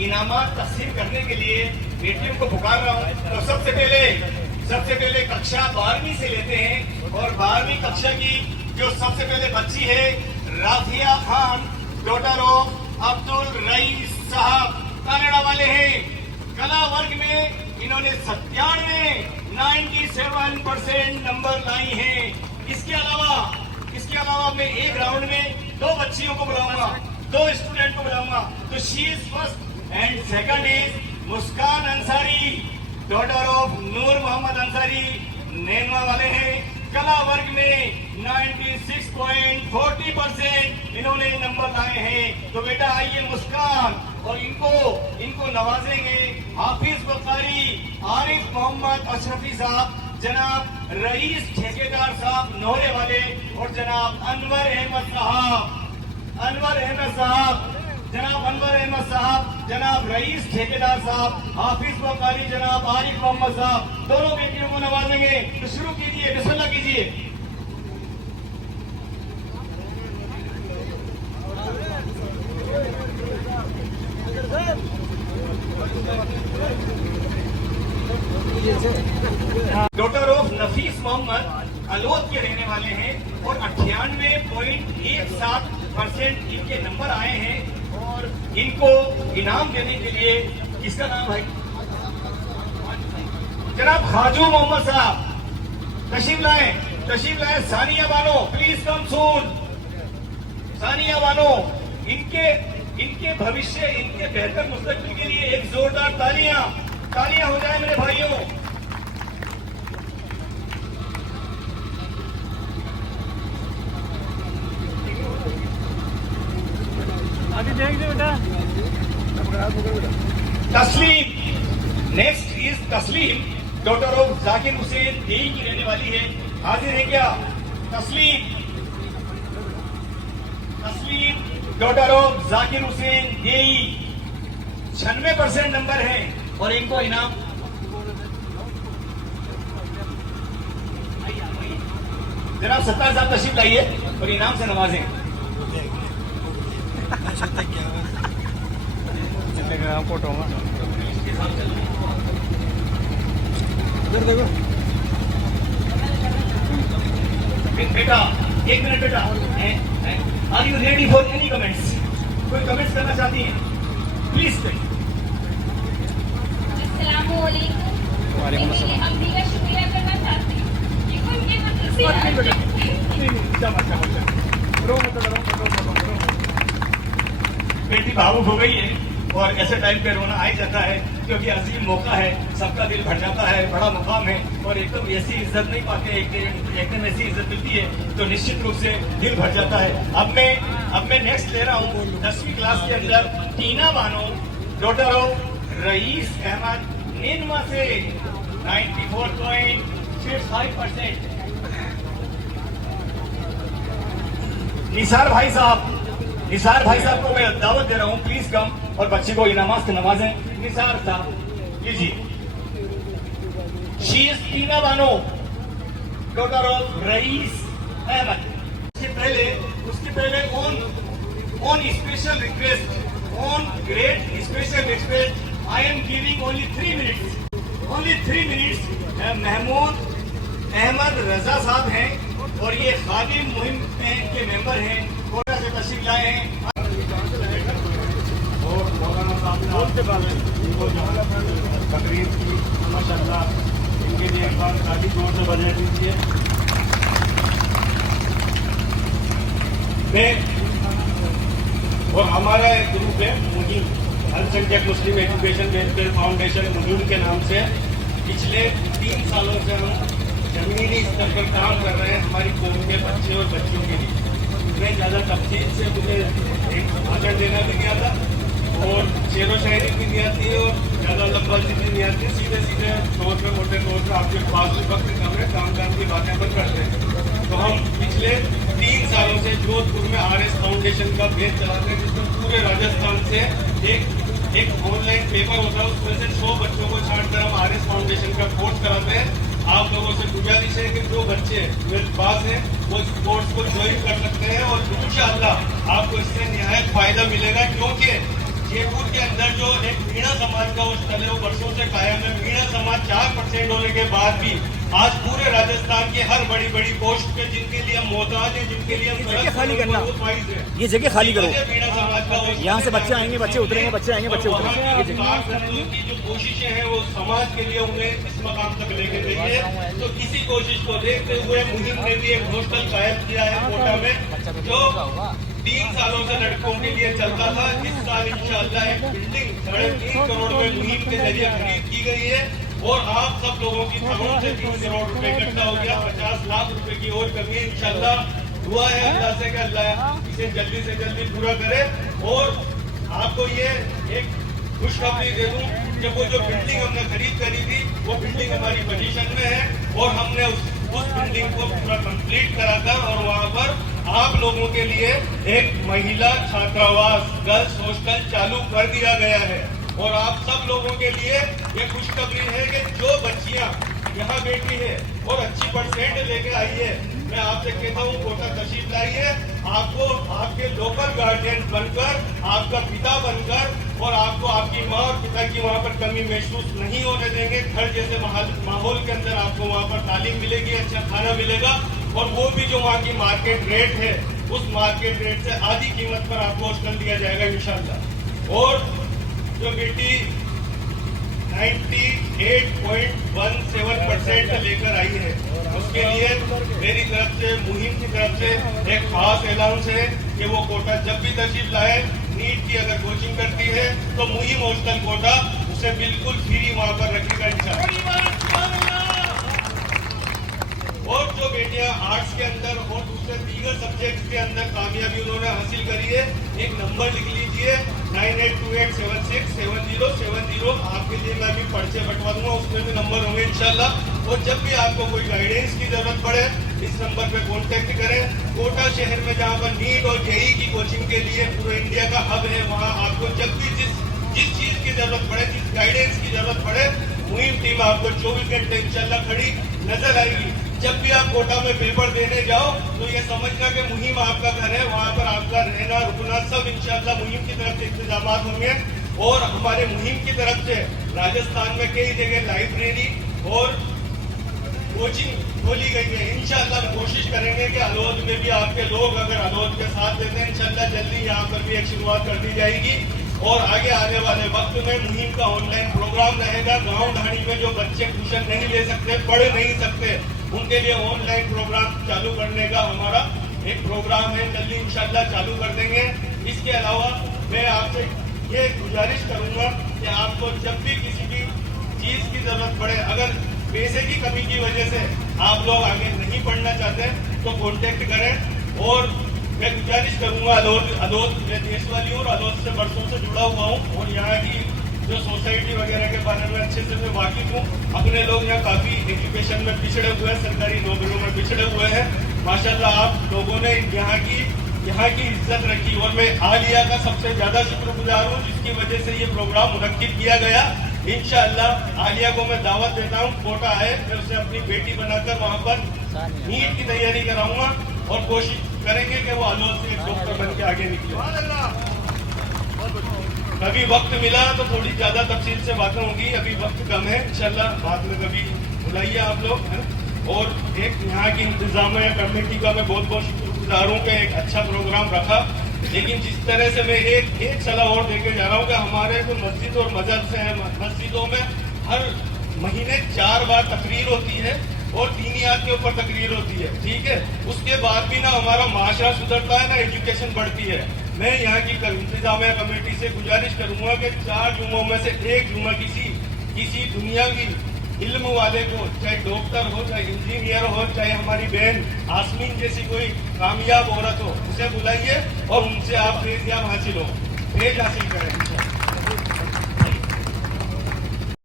इनामात तकसीम करने के लिए बेटियों को पुकार रहा हूँ। तो सबसे पहले कक्षा 12वीं से लेते हैं और 12वीं कक्षा की जो सबसे पहले बच्ची है Rafia Khan, daughter of Abdul rice साहब, कनाडा वाले हैं। कला वर्ग में इन्होंने 97% नंबर लाई हैं। इसके अलावा मैं एक राउंड में 2 बच्चियों को बुलाऊंगा, 2 स्टूडेंट को बुलाऊंगा। तो she is first and second is Muskan Ansari, daughter of Noor Mohammad Ansari, Nainwa वाले हैं। कला वर्ग में 96.40% इन्होंने नंबर लाए हैं। तो बेटा आइए मुस्कान, और इनको नवाजेंगे हाफिज बुखारी, आरिफ मोहम्मद अशरफी साहब, जनाब रईस ठेकेदार साहब नोहरे वाले, और जनाब अनवर अहमद साहब, जनाब रईस ठेकेदार साहब, हाफिज बुखारी, जनाब आरिफ मोहम्मद साहब, दोनों बेटियों को नवाजेंगे। तो शुरू कीजिए, बिस्मिल्लाह कीजिए। डॉटर ऑफ नफीस मोहम्मद अलोद के रहने वाले हैं और 98.17% इनके नंबर आए हैं। और इनको इनाम देने के लिए, किसका नाम है, जनाब खाजू मोहम्मद साहब तशरीफ लाए। सानिया बानो, प्लीज कम सून। सानिया बानो, इनके भविष्य, इनके बेहतर मुस्तकबिल के लिए एक जोरदार तालियां हो जाए मेरे भाइयों। आगे देख बेटा। तस्लीम, नेक्स्ट इज तस्लीम, डॉटर ऑफ जाकिर हुसैन, देई की रहने वाली है। हाजिर है क्या तस्लीम, डॉटर ऑफ जाकिर हुसैन, देई। 96% नंबर है और इनको इनाम। जनाब सत्तार साहब तशरीफ लाइए और इनाम से नवाजें। फोटो बेटा, 1 मिनट बेटा। Are you ready for any comments? कोई कमेंट्स करना चाहती हैं? प्लीज करिए। वालेकुम अस्सलाम। अम्मी का शुक्रिया करना चाहती हूँ। बेटी भावुक हो गई है और ऐसे टाइम पे रोना आ ही जाता है, क्योंकि अजीम मौका है, सबका दिल भर जाता है, बड़ा मुकाम है और एकदम ऐसी इज्जत नहीं पाते, एकदम ऐसी इज्जत मिलती है तो निश्चित रूप से दिल भर जाता है। अब मैं नेक्स्ट ले रहा हूँ 10वीं क्लास के अंदर टीना बानो, डॉटर ऑफ रईस अहमद, नेनवा से 94.65%। निसार भाई साहब को मैं दावत दे रहा हूँ, प्लीज कम, और बच्चे को इनामात से नवाजें। निसार साहब लीजिए। She is Tina Bano, daughter of Raees Ahmad. उसके पहले on special request, on great special request, I am giving only 3 minutes. Mahmood Ahmad Raza sahab हैं और ये खादिम मुहिम के मेंबर हैं, कोटा से तशरीफ लाए हैं। और मौलाना साहब तकरीर की माशाअल्लाह, इनके लिए एक बार काफी जोर से बजा दीजिए। और हमारा एक ग्रुप है मुहिम, अल्पसंख्यक मुस्लिम एजुकेशन वेलफेयर फाउंडेशन मुहिम के नाम से। पिछले 3 सालों से हम जमीनी स्तर पर काम कर रहे हैं हमारी कौम के बच्चे और बच्चियों के लिए। मैं ज़्यादा तफसील से मुझे एक भाषण देना भी नहीं आता और शेरो शायरी भी नहीं आती और ज़्यादा लफ्ज़ भी नहीं आती। सीधे तौर पर, मोटे तौर पर आपके पास वक्त कम है, काम की बातें पर करते हैं। तो हम पिछले 3 सालों से जोधपुर में RS फाउंडेशन का बेच चलाते हैं, जिसमें पूरे राजस्थान से एक ऑनलाइन पेपर होता है, उसमें से 100 बच्चों को छांटकर हम RS फाउंडेशन का कोर्स कराते हैं। आप लोगों से गुजारिश है कि जो बच्चे मेरे पास हैं वो इस कोर्स को ज्वाइन कर सकते हैं और इंशाअल्लाह आपको इससे निहायत फायदा मिलेगा, क्योंकि जयपुर के अंदर जो एक मीणा समाज का हॉस्टल है वो वर्षों से कायम है। मीणा समाज 4% होने के बाद भी आज पूरे राजस्थान की हर बड़ी बड़ी पोस्ट पे जिनके लिए हम मोहताज है, जिनके लिए हम जगह खाली करना, है, ये जगह खाली करो। मीणा समाज का hostel यहाँ से है। बच्चे आएंगे, बच्चे उतरेंगे, बच्चे आएंगे, बच्चे उतरेंगे। ये जगह कारकर्ताओं की जो कोशिशें हैं वो समाज के लिए उन्हें इस मकाम तक लेके गई है। तो इसी कोशिश को देखते हुए मुहिम ने भी एक हॉस्टल कायम किया है कोटा में, जो 3 सालों से लड़कों के लिए चलता था। इस साल इंशाअल्लाह एक बिल्डिंग 3.5 करोड़ में मुहिम के जरिए खरीद की गई है और आप सब लोगों की ताउन से 3 करोड़ रुपए इकट्ठा हो गया। 50 लाख रुपए की और कमी है। इंशाअल्लाह दुआ है अल्लाह से कि अल्लाह इसे जल्दी से जल्दी पूरा करे। और आपको ये एक खुशखबरी दे दूं, जब वो जो बिल्डिंग हमने खरीद करी थी वो बिल्डिंग हमारी पोजीशन में है और हमने उस बिल्डिंग को पूरा कंप्लीट करा था और वहाँ पर आप लोगों के लिए एक महिला छात्रावास गर्ल्स हॉस्टल चालू कर दिया गया है। और आप सब लोगों के लिए ये खुशखबरी है कि जो बच्चियां यहाँ बैठी है और अच्छी परसेंट लेके आई है, मैं आपसे कहता हूँ कोटा तशरीफ लाइए। आपको आपके लोकल गार्जियन बनकर, आपका पिता बनकर और आपको आपकी माँ और पिता की वहाँ पर कमी महसूस नहीं होने देंगे। घर जैसे माहौल के अंदर आपको वहाँ पर तालीम मिलेगी, अच्छा खाना मिलेगा और वो भी जो वहाँ की मार्केट रेट है उस मार्केट रेट से आधी कीमत पर आपको हॉस्टल दिया जाएगा इंशाल्लाह। और जो बेटी 98.17% लेकर आई है उसके लिए मेरी तरफ से, मुहिम की तरफ से एक खास अनाउंस है कि वो कोटा जब भी तशरीफ लाए, नीट की अगर कोचिंग करती है तो मुहिम हॉस्टल कोटा उसे बिल्कुल फ्री वहाँ पर रखेगा इंशाल्लाह। और जो बेटियां आर्ट्स के अंदर और दूसरे दीगर सब्जेक्ट्स के अंदर कामयाबी उन्होंने हासिल करी है, एक नंबर लिख लीजिए 9828767070। आपके लिए मैं अभी पर्चे बंटवा दूंगा, उसमें भी नंबर होंगे इंशाल्लाह। और जब भी आपको कोई गाइडेंस की जरूरत पड़े इस नंबर पे कांटेक्ट करें। कोटा शहर में जहाँ पर नीट और जेई की कोचिंग के लिए पूरे इंडिया का हब है, वहाँ आपको जब भी जिस चीज की जरूरत पड़े, जिस गाइडेंस की जरूरत पड़े, मुहिम टीम आपको 24 घंटे इंशाल्लाह खड़ी नजर आएगी। जब भी आप कोटा में पेपर देने जाओ तो ये समझना कि मुहिम आपका घर है, वहाँ पर आपका रहना रुकना सब इंशाल्लाह मुहिम की तरफ से इंतजाम होंगे। और हमारे मुहिम की तरफ से राजस्थान में कई जगह लाइब्रेरी और कोचिंग खोली गई है। इंशाल्लाह कोशिश करेंगे कि अलोद में भी आपके लोग अगर अलोद के साथ देते हैं इंशाल्लाह जल्दी यहाँ पर भी एक शुरुआत कर दी जाएगी। और आगे आने वाले वक्त में मुहिम का ऑनलाइन प्रोग्राम रहेगा। गाँव ढाणी में जो बच्चे ट्यूशन नहीं ले सकते, पढ़ नहीं सकते, उनके लिए ऑनलाइन प्रोग्राम चालू करने का हमारा एक प्रोग्राम है, जल्दी इंशाल्लाह चालू कर देंगे। इसके अलावा मैं आपसे ये गुजारिश करूंगा कि आपको जब भी किसी भी चीज की जरूरत पड़े, अगर पैसे की कमी की वजह से आप लोग आगे नहीं पढ़ना चाहते तो कांटेक्ट करें। और मैं गुजारिश करूंगा, अलोद मैं देशवाली हूँ और अलोद से बरसों से जुड़ा हुआ हूँ और यहाँ की जो सोसाइटी वगैरह के बारे में अच्छे से मैं वाकिफ हूँ। अपने लोग यहाँ काफी एजुकेशन में पिछड़े हुए हैं, सरकारी नौकरियों में पिछड़े हुए हैं। माशाल्लाह आप लोगों ने यहाँ की इज्जत रखी और मैं आलिया का सबसे ज्यादा शुक्रगुजार हूँ जिसकी वजह से ये प्रोग्राम मुनक्किद किया गया। इंशाअल्लाह आलिया को मैं दावत देता हूँ, कोटा है, मैं उसे अपनी बेटी बनाकर वहाँ पर नीट की तैयारी कराऊंगा और कोशिश करेंगे कि वो अलोद से एक डॉक्टर बन के आगे निकले। कभी वक्त मिला तो थोड़ी ज्यादा तफसील से बातें होंगी, अभी वक्त कम है, इंशाल्लाह बाद में कभी बुलाइए आप लोग है? और एक यहाँ की इंतजामिया कमेटी का मैं बहुत बहुत शुक्रगुजार हूँ कि एक अच्छा प्रोग्राम रखा। लेकिन जिस तरह से मैं एक सलाह और देके जा रहा हूँ कि हमारे जो मस्जिद और मजहब से है, मस्जिदों में हर महीने 4 बार तकरीर होती है और दीनियात के ऊपर तकरीर होती है, ठीक है। उसके बाद भी ना हमारा माशरा सुधरता है ना एजुकेशन बढ़ती है। मैं यहाँ की इंतजामिया कमेटी से गुजारिश करूंगा कि 4 जुम्मों में से एक जुम्मा किसी दुनियावी इल्म वाले को, चाहे डॉक्टर हो, चाहे इंजीनियर हो, चाहे हमारी बहन आसमीन जैसी कोई कामयाब औरत हो, उसे बुलाइए और उनसे आप फेज़ हासिल करें।